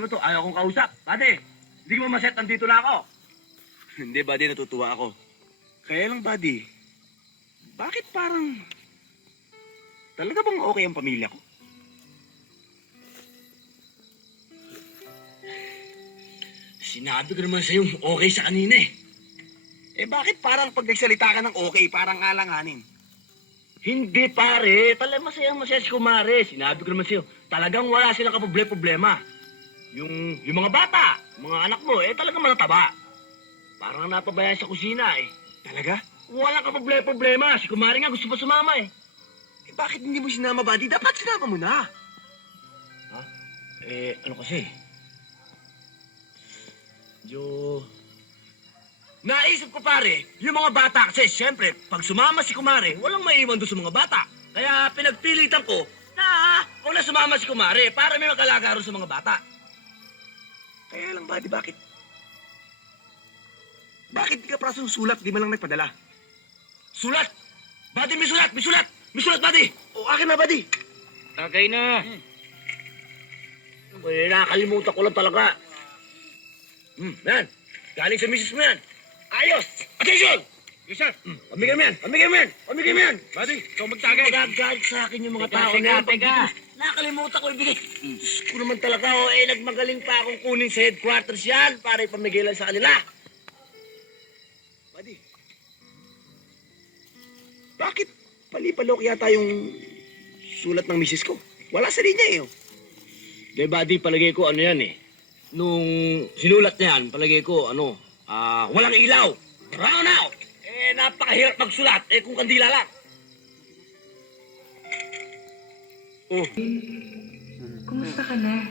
naman to? Ayaw kong kausap. Buddy, hindi mo maset, nandito na ako. Hindi, buddy, natutuwa ako. Kaya lang, buddy, bakit parang... Talaga bang okay ang pamilya ko? Sinabi ko naman sa'yo, okay sa kanina eh. Eh bakit parang pag nagsalita ka ng okay, parang alanganin? Hindi pare, talagang masaya si Kumare. Sinabi ko naman sa'yo, talagang wala silang kaproblema. Yung mga bata, mga anak mo, talagang matataba. Parang napabayaan sa kusina eh. Talaga? Walang kaproblema. Si Kumare nga gusto pa sumama eh. Eh bakit hindi mo sinama, buddy? Dapat sinama mo na. Ha? Ano kasi? Naisip ko pare, yung mga bata kasi siyempre, pag sumama si Kumare, walang maiwan doon sa mga bata. Kaya pinagpilitan ko na kung na sumama si Kumare para may makalaga rin sa mga bata. Kaya lang, buddy, bakit? Bakit di ka prasong sulat, di man lang nagpadala? Sulat! Buddy, may sulat! May sulat! May sulat, buddy! O, akin na, buddy. Okay na. Nakakalimutan ko lang talaga. Yan. Galing sa misis mo yan. Ayos! Attention! Yes, sir. Pamigay mo yan! Pamigay mo yan! Pamigay mo yan! Buddy, ikaw magtagay. Magagalit sa akin yung mga tao na yan. Nakalimutan ko ibigay. Diyos ko naman talaga, nagmagaling pa akong kunin sa headquarters yan para ipamigay lang sa kanila. Buddy, bakit palipalok yata yung sulat ng misis ko? Wala sa linya eh. Di buddy, palagay ko ano yan eh. Nung sinulat niya yan, palagay ko walang ilaw. Brown out. Napakahirap magsulat. Kung kandila lang. Oh. Kumusta ka na?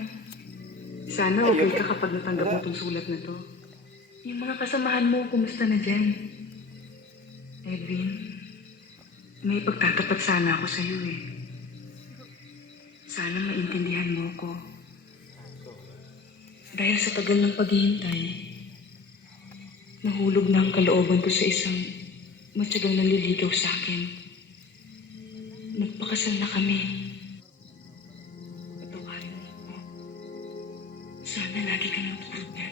Sana okay ka kapag natanggap mo itong sulat na to. Yung mga kasamahan mo, kumusta na dyan? Edwin, may pagtatapat sana ako sa'yo eh. Sana maintindihan mo ko. Dahil sa tagal ng paghihintay, nahulog na ang kalooban ko sa isang matyagang nanliligaw sa akin. Nagpakasal na kami. Patawarin mo ako. Sana lagi ka nang tutulungan.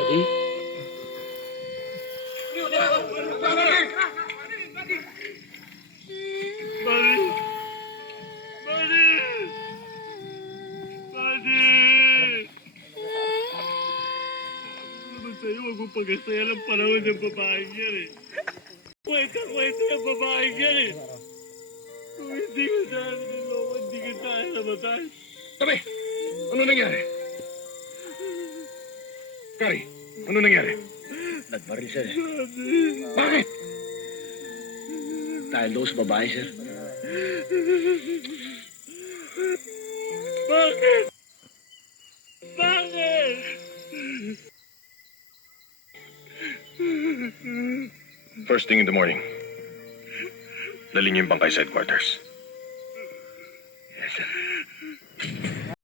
Buddy? Sa'yo, huwag mong pag-asaya ng panahon ng babaeng yan eh. Kwenta yung babaeng yan eh. Kung hindi ka sana niloko, hindi ka sana namatay. Tabi, ano nangyari? Kari, ano nangyari? Nagbaril sir. Bakit? Dahil doon sa babae sir. Bakit? Bakit? First thing in the morning, dali niyo yung bangkay sa headquarters.